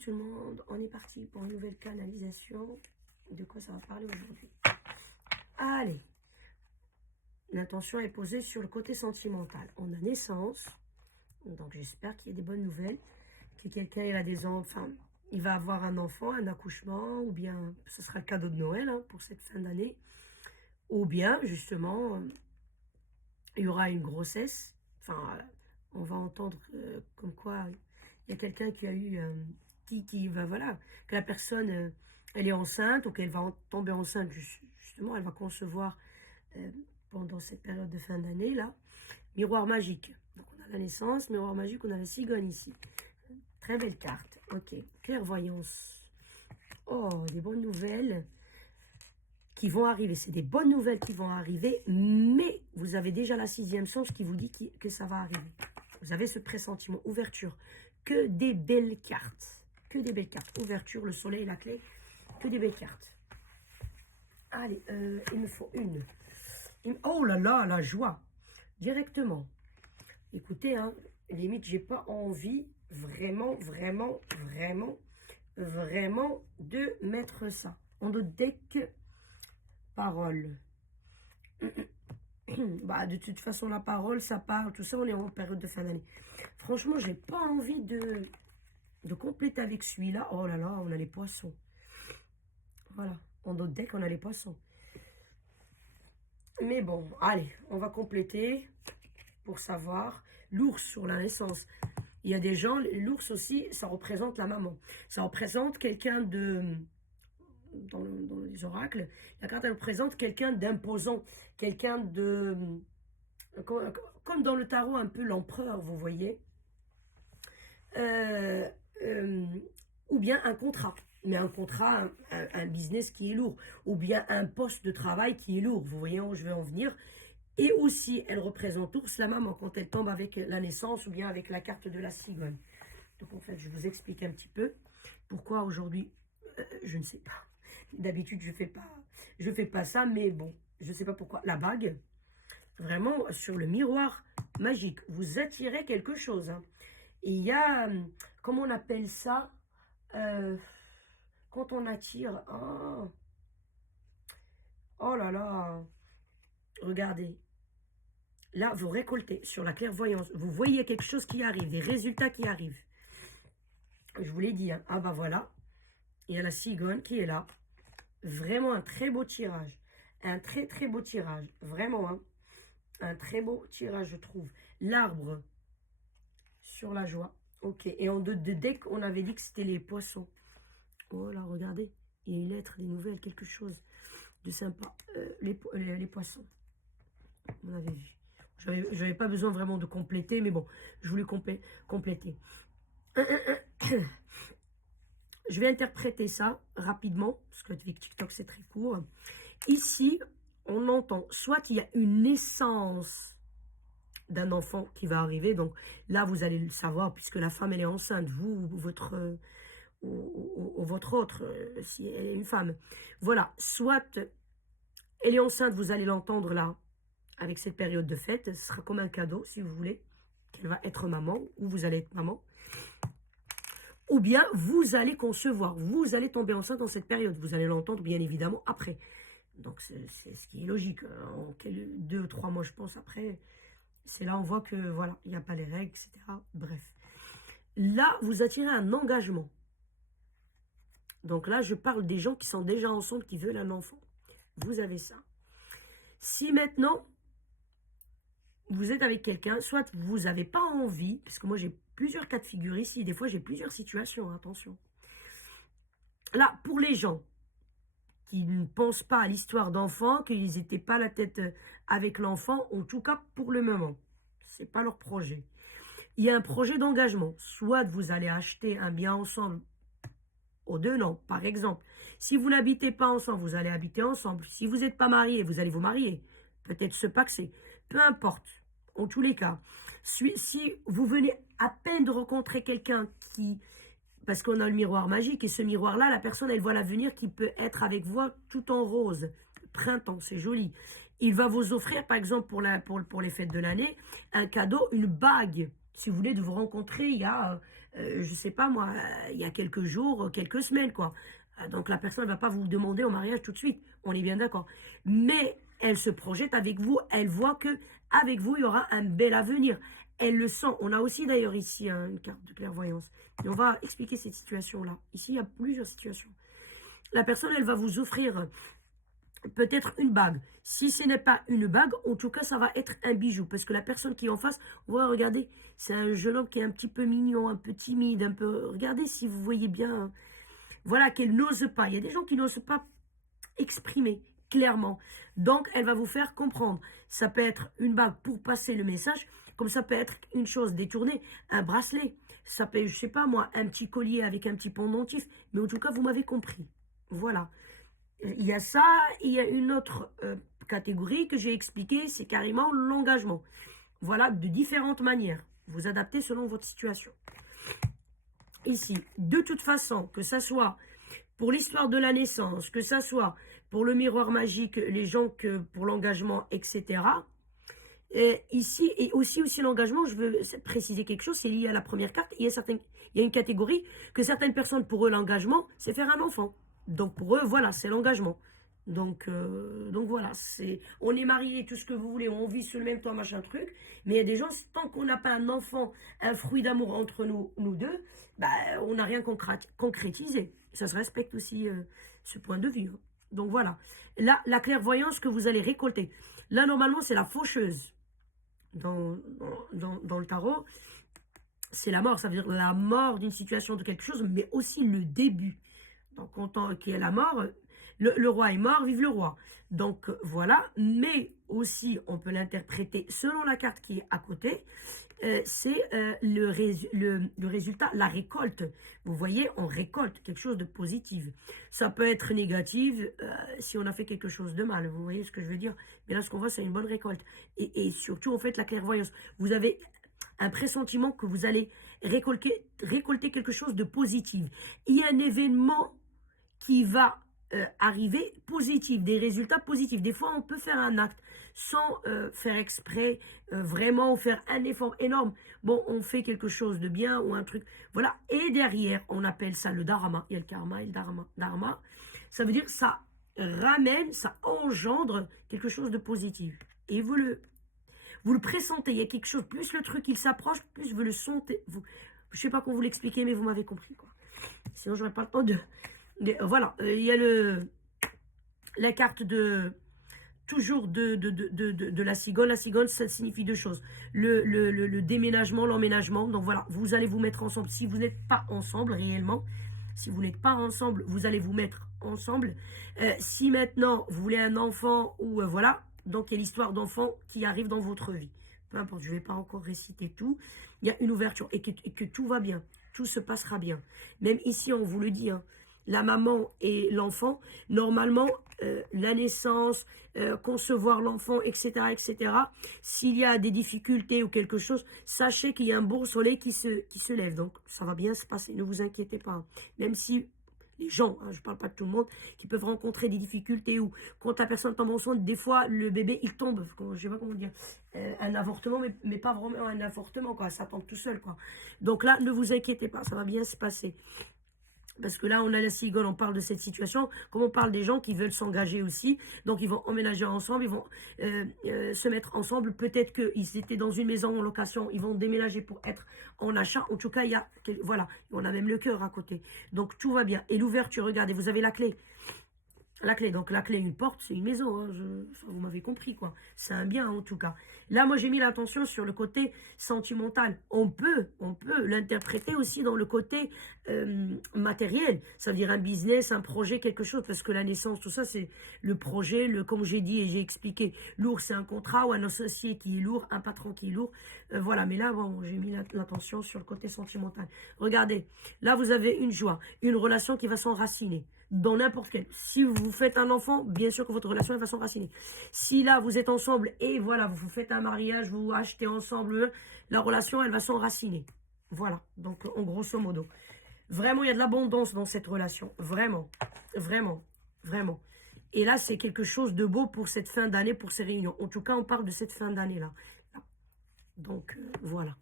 tout le monde, on est parti pour une nouvelle canalisation. De quoi ça va parler aujourd'hui? Allez, l'intention est posée sur le côté sentimental. On a naissance, donc j'espère qu'il y a des bonnes nouvelles, que quelqu'un il a des enfants, il va avoir un enfant, un accouchement, ou bien ce sera le cadeau de Noël pour cette fin d'année, ou bien justement il y aura une grossesse. Enfin, on va entendre comme quoi il y a quelqu'un qui a eu qui va, voilà, que la personne elle est enceinte ou qu'elle va tomber enceinte, justement, elle va concevoir euh, pendant cette période de fin d'année là. Miroir magique. Donc on a la naissance, miroir magique, on a la cigogne ici. Très belle carte. Ok. Clairvoyance. Oh, des bonnes nouvelles qui vont arriver. C'est des bonnes nouvelles qui vont arriver, mais vous avez déjà la sixième sens qui vous dit que ça va arriver. Vous avez ce pressentiment. Ouverture. Que des belles cartes. Que des belles cartes. Ouverture, le soleil, la clé. Que des belles cartes. Allez, il me faut une. Oh là là, la joie. Directement. Écoutez, limite, j'ai pas envie vraiment de mettre ça. En de deck, parole. Bah, de toute façon, la parole, ça parle, tout ça, on est en période de fin d'année. Franchement, j'ai pas envie de compléter avec celui-là. Oh là là, on a les poissons. Voilà, en d'autres decks, on a les poissons. Mais bon, allez, on va compléter pour savoir. L'ours sur la naissance. Il y a des gens, l'ours aussi, ça représente la maman. Ça représente quelqu'un de... Dans les oracles, la carte, elle représente quelqu'un d'imposant. Quelqu'un de... Comme dans le tarot, un peu l'empereur, vous voyez. Ou bien un contrat. Mais un contrat, un business qui est lourd. Ou bien un poste de travail qui est lourd. Vous voyez où je vais en venir. Et aussi, elle représente ours, la maman, quand elle tombe avec la naissance ou bien avec la carte de la cigogne. Donc, en fait, je vous explique un petit peu pourquoi aujourd'hui, je ne sais pas. D'habitude, je fais pas ça, mais bon, je ne sais pas pourquoi. La bague, vraiment, sur le miroir magique, vous attirez quelque chose. Et il y a, comment on appelle ça, quand on attire, oh là là, regardez. Là, vous récoltez sur la clairvoyance. Vous voyez quelque chose qui arrive, des résultats qui arrivent. Je vous l'ai dit. Ah bah voilà. Il y a la cigogne qui est là. Vraiment un très beau tirage. Un très très beau tirage. Vraiment. Un très beau tirage, je trouve. L'arbre sur la joie. Ok. Et en deux de deck, on avait dit que c'était les poissons. Oh là, regardez. Il y a une lettre, des nouvelles, quelque chose de sympa. Les poissons. On avait vu. Je n'avais pas besoin vraiment de compléter, mais bon, je voulais compléter. Je vais interpréter ça rapidement, parce que avec TikTok, c'est très court. Ici, on entend, soit il y a une naissance d'un enfant qui va arriver, donc là, vous allez le savoir, puisque la femme, elle est enceinte, vous, votre, ou votre autre, si elle est une femme. Voilà, soit elle est enceinte, vous allez l'entendre là, avec cette période de fête, ce sera comme un cadeau, si vous voulez, qu'elle va être maman, ou vous allez être maman. Ou bien, vous allez concevoir, vous allez tomber enceinte dans cette période. Vous allez l'entendre, bien évidemment, après. Donc, c'est ce qui est logique. En 2 ou 3 mois, je pense, après, c'est là on voit que, voilà, il n'y a pas les règles, etc. Bref. Là, vous attirez un engagement. Donc là, je parle des gens qui sont déjà ensemble, qui veulent un enfant. Vous avez ça. Si maintenant, vous êtes avec quelqu'un, soit vous n'avez pas envie, parce que moi j'ai plusieurs cas de figure ici, des fois j'ai plusieurs situations, attention. Là, pour les gens qui ne pensent pas à l'histoire d'enfant, qu'ils n'étaient pas la tête avec l'enfant, en tout cas pour le moment, c'est pas leur projet. Il y a un projet d'engagement, soit vous allez acheter un bien ensemble, aux 2 non, par exemple. Si vous n'habitez pas ensemble, vous allez habiter ensemble. Si vous n'êtes pas marié, vous allez vous marier. Peut-être se paxer, peu importe. En tous les cas, si vous venez à peine de rencontrer quelqu'un qui... Parce qu'on a le miroir magique, et ce miroir-là, la personne, elle voit l'avenir qui peut être avec vous tout en rose. Printemps, c'est joli. Il va vous offrir, par exemple, pour les fêtes de l'année, un cadeau, une bague. Si vous voulez de vous rencontrer, il y a je sais pas moi, il y a quelques jours, quelques semaines, quoi. Donc la personne ne va pas vous demander au mariage tout de suite, on est bien d'accord. Mais elle se projette avec vous, elle voit que avec vous, il y aura un bel avenir. Elle le sent. On a aussi d'ailleurs ici une carte de clairvoyance. Et on va expliquer cette situation-là. Ici, il y a plusieurs situations. La personne, elle va vous offrir peut-être une bague. Si ce n'est pas une bague, en tout cas, ça va être un bijou. Parce que la personne qui est en face, ouais, regardez, c'est un jeune homme qui est un petit peu mignon, un peu timide, un peu... Regardez si vous voyez bien. Hein. Voilà, qu'elle n'ose pas. Il y a des gens qui n'osent pas exprimer clairement. Donc, elle va vous faire comprendre. Ça peut être une bague pour passer le message, comme ça peut être une chose détournée, un bracelet. Ça peut, je sais pas moi, un petit collier avec un petit pendentif. Mais en tout cas, vous m'avez compris. Voilà. Il y a ça, il y a une autre catégorie que j'ai expliquée, c'est carrément l'engagement. Voilà, de différentes manières. Vous adaptez selon votre situation. Ici, de toute façon, que ça soit pour l'histoire de la naissance, que ça soit pour le miroir magique, les gens que pour l'engagement, etc. Et ici, et aussi l'engagement, je veux préciser quelque chose, c'est lié à la première carte. Il y a une catégorie que certaines personnes, pour eux, l'engagement, c'est faire un enfant. Donc pour eux, voilà, c'est l'engagement. Donc voilà, on est mariés, tout ce que vous voulez, on vit sous le même toit, machin truc. Mais il y a des gens, tant qu'on n'a pas un enfant, un fruit d'amour entre nous deux, bah, on n'a rien concrétisé. Ça se respecte aussi ce point de vue. Hein. Donc voilà. Là, la clairvoyance que vous allez récolter. Là, normalement, c'est la faucheuse. Dans le tarot, c'est la mort. Ça veut dire la mort d'une situation, de quelque chose, mais aussi le début. Donc, en tant qu'il y a la mort, le roi est mort, vive le roi. Donc, voilà. Mais aussi, on peut l'interpréter selon la carte qui est à côté. C'est le résultat, la récolte. Vous voyez, on récolte quelque chose de positif. Ça peut être négatif si on a fait quelque chose de mal. Vous voyez ce que je veux dire? Mais là, ce qu'on voit, c'est une bonne récolte. Et surtout, en fait, la clairvoyance. Vous avez un pressentiment que vous allez récolter quelque chose de positif. Il y a un événement qui va arriver positif, des résultats positifs. Des fois, on peut faire un acte sans faire exprès, vraiment faire un effort énorme. Bon, on fait quelque chose de bien ou un truc, voilà. Et derrière, on appelle ça le dharma. Il y a le karma et le dharma. Dharma, ça veut dire ça ramène, ça engendre quelque chose de positif. Et vous le pressentez, il y a quelque chose, plus le truc il s'approche, plus vous le sentez. Je sais pas comment vous l'expliquer, mais vous m'avez compris, quoi. Sinon, j'aurais pas le temps de... Voilà, il y a la carte toujours de la cigogne. La cigogne, ça signifie deux choses. Le déménagement, l'emménagement. Donc voilà, vous allez vous mettre ensemble. Si vous n'êtes pas ensemble réellement, si vous n'êtes pas ensemble, vous allez vous mettre ensemble. Si maintenant, vous voulez un enfant ou voilà, donc il y a l'histoire d'enfant qui arrive dans votre vie. Peu importe, je ne vais pas encore réciter tout. Il y a une ouverture et que tout va bien. Tout se passera bien. Même ici, on vous le dit, hein, la maman et l'enfant, normalement, la naissance, concevoir l'enfant, etc., etc., s'il y a des difficultés ou quelque chose, sachez qu'il y a un beau soleil qui se lève. Donc, ça va bien se passer, ne vous inquiétez pas. Même si les gens, hein, je ne parle pas de tout le monde, qui peuvent rencontrer des difficultés ou quand la personne tombe enceinte, des fois, le bébé, il tombe, je ne sais pas comment dire, un avortement, mais pas vraiment un avortement, quoi, ça tombe tout seul, quoi. Donc là, ne vous inquiétez pas, ça va bien se passer. Parce que là, on a la cigogne, on parle de cette situation, comme on parle des gens qui veulent s'engager aussi. Donc, ils vont emménager ensemble, ils vont se mettre ensemble. Peut-être qu'ils étaient dans une maison en location, ils vont déménager pour être en achat. En tout cas, il y a, voilà, on a même le cœur à côté. Donc, tout va bien. Et l'ouverture, regardez, vous avez la clé. La clé, donc la clé, une porte, c'est une maison, hein, vous m'avez compris, quoi. C'est un bien, en tout cas. Là, moi, j'ai mis l'attention sur le côté sentimental. On peut l'interpréter aussi dans le côté matériel. Ça veut dire un business, un projet, quelque chose, parce que la naissance, tout ça, c'est le projet, comme j'ai dit et j'ai expliqué. Lourd, c'est un contrat ou un associé qui est lourd, un patron qui est lourd. Voilà, mais là, bon, j'ai mis l'attention sur le côté sentimental. Regardez, là, vous avez une joie, une relation qui va s'enraciner. Dans n'importe quel. Si vous faites un enfant, bien sûr que votre relation elle va s'enraciner. Si là, vous êtes ensemble et voilà, vous faites un mariage, vous achetez ensemble, la relation, elle va s'enraciner. Voilà, donc en grosso modo. Vraiment, il y a de l'abondance dans cette relation. Vraiment, vraiment, vraiment. Et là, c'est quelque chose de beau pour cette fin d'année, pour ces réunions. En tout cas, on parle de cette fin d'année-là. Donc, voilà.